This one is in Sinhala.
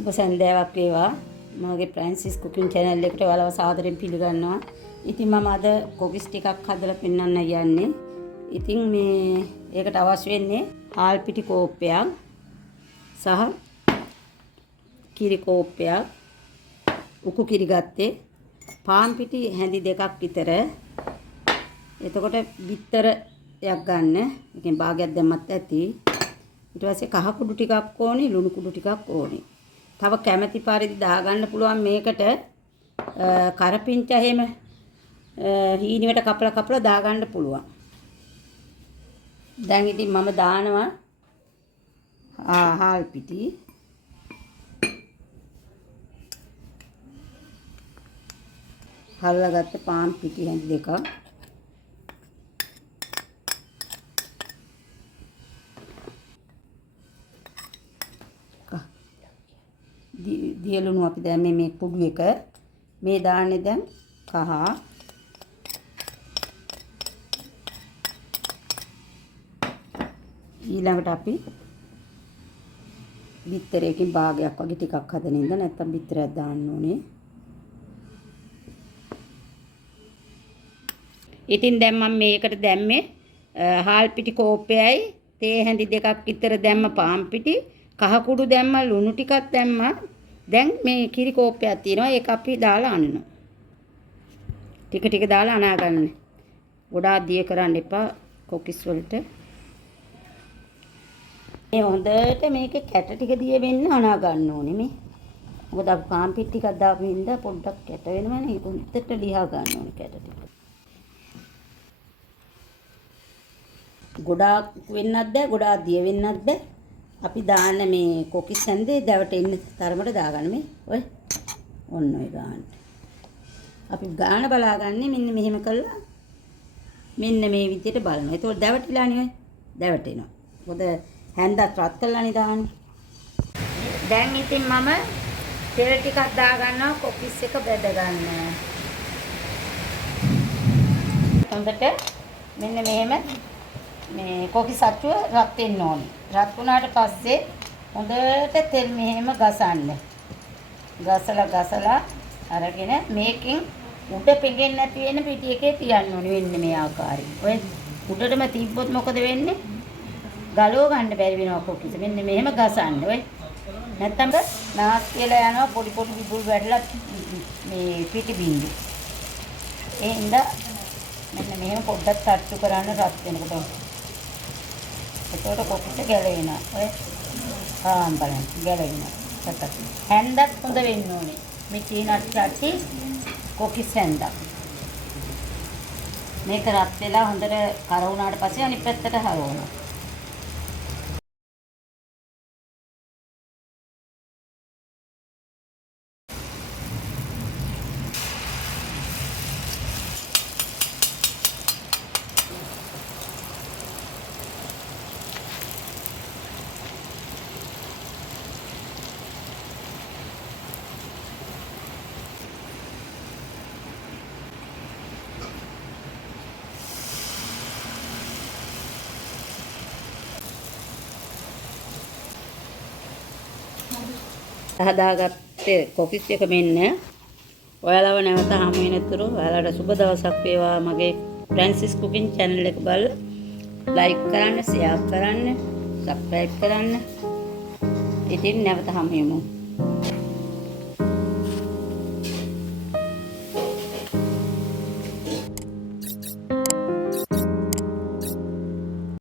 සුබ සන්ධ්‍යාවක් වේවා. මගේ ප්‍රැන්සිස් කුකින් channel එකට ඔයාලව සාදරයෙන් පිළිගන්නවා. ඉතින් මම අද කොකිස් ටිකක් හදලා පෙන්වන්න යන්නේ. ඉතින් මේ ඒකට අවශ්‍ය වෙන්නේ හාල් පිටි කෝප්පයක් සහ කිරි කෝප්පයක්, උකු කිරි ගත්තේ, පාන් පිටි හැඳි දෙකක් විතර. එතකොට බිත්තරයක් ගන්න. එකෙන් භාගයක් දැම්මත් ඇති. ඊට පස්සේ කහ කුඩු ටිකක් ඕනේ, ලුණු කුඩු ටිකක් ඕනේ. තව කැමැති පරිදි දාගන්න පුළුවන් මේකට කරපිංචා එහෙම හීනියට කපලා දාගන්න පුළුවන්. දැන් ඉතින් මම දානවා හාල් පිටි. හල්ලාගත්ත පාන් පිටි හැඳි දෙකක්. දියලුණු අපි දැන් මේ කුඩු එක මේ දාන්නේ දැන් කහ. ඊළඟට අපි බිත්තරයකින් භාගයක් වගේ ටිකක් හදන ඉඳ නැත්තම් බිත්තරයක් දාන්න ඕනේ. ඉතින් දැන් මම මේකට දැම්මේ හාල් පිටි කෝප්පයයි තේ හැඳි දෙකක් විතර දැම්ම පාන් පිටි, කහ කුඩු දැම්ම, ලුණු ටිකක් දැම්මා. දැන් මේ කිරි කෝප්පයක් තියෙනවා. ඒක අපි දාලා අනනවා. ටික ටික දාලා අනා ගන්න. ගොඩාක් දිය කරන්න එපා කොකිස් වලට. මේ හොඳට මේකේ කැට ටික දිය වෙන්න අනා ගන්න ඕනේ මේ. මොකද අපි පාන් පිටි ටිකක් දාපු හින්දා පොඩ්ඩක් කැට වෙනවනේ. ඒක උත්තට ලියා ගන්න ඕනේ කැට ටික. ගොඩාක් වෙන්නත් බෑ, ගොඩාක් දිය වෙන්නත් බෑ. අපි දාන්න මේ කොකිස් හැන්දේ දැවටෙන්න තරමට දාගන්න මේ. ඔය ඔන්න ඔය ගන්න. අපි ගාන බලාගන්නේ මෙන්න මෙහෙම කළා. මෙන්න මේ විදිහට බලනවා. ඒතකොට දැවටිලානේ ඔය. දැවටෙනවා. මොකද හැන්දත් රත් කළානේ දාන්නේ. දැන් ඉතින් මම තෙල් ටිකක් දාගන්නවා කොකිස් එක බෙද ගන්න. හොඳට මෙන්න මෙහෙම මේ කොකිස් අච්චුව රත් වෙන්න ඕනේ. රත් වුණාට පස්සේ හොඳට තෙල් මෙහෙම ගසන්න. ගසලා අරගෙන මේකෙන් උඩ පෙඟෙන්නේ නැති වෙන පිටි එකේ තියන්න ඕනේ වෙන්නේ මේ ආකාරයෙන්. ඔය උඩටම තිබ්බොත් මොකද වෙන්නේ? ගලව ගන්න බැරි වෙනවා කොකිස්. මෙන්න මෙහෙම ගසන්න. ඔය නැත්තම් නාස් කියලා යනවා පොඩි විදුල් වැටලා මේ පිටි බින්දු. ඒ හින්දා මෙන්න මෙහෙම පොඩ්ඩක් තට්ටු කරන්න රත් වෙනකොට. එතකොට කොකිස ගැලවෙනවා. ඔය බලන්න ගැලවෙනවා. සතත්. හැන්දත් හොඳ වෙන්න ඕනේ. මේ චීනත් චටි කොකිස් හැන්ද. මේක රත් වෙලා හොඳට කර වුණාට පස්සේ අනිත් පැත්තට හරවනවා. හදාගත්තේ කොකිස් එක මෙන්න. ඔයාලව නැවත හමු වෙනතුරු ඔයාලට සුබ දවසක් වේවා. මගේ ප්‍රැන්සිස් කුකින් channel එක බලලා like කරන්න, share කරන්න, subscribe කරන්න. ඉතින් නැවත හමු වෙමු.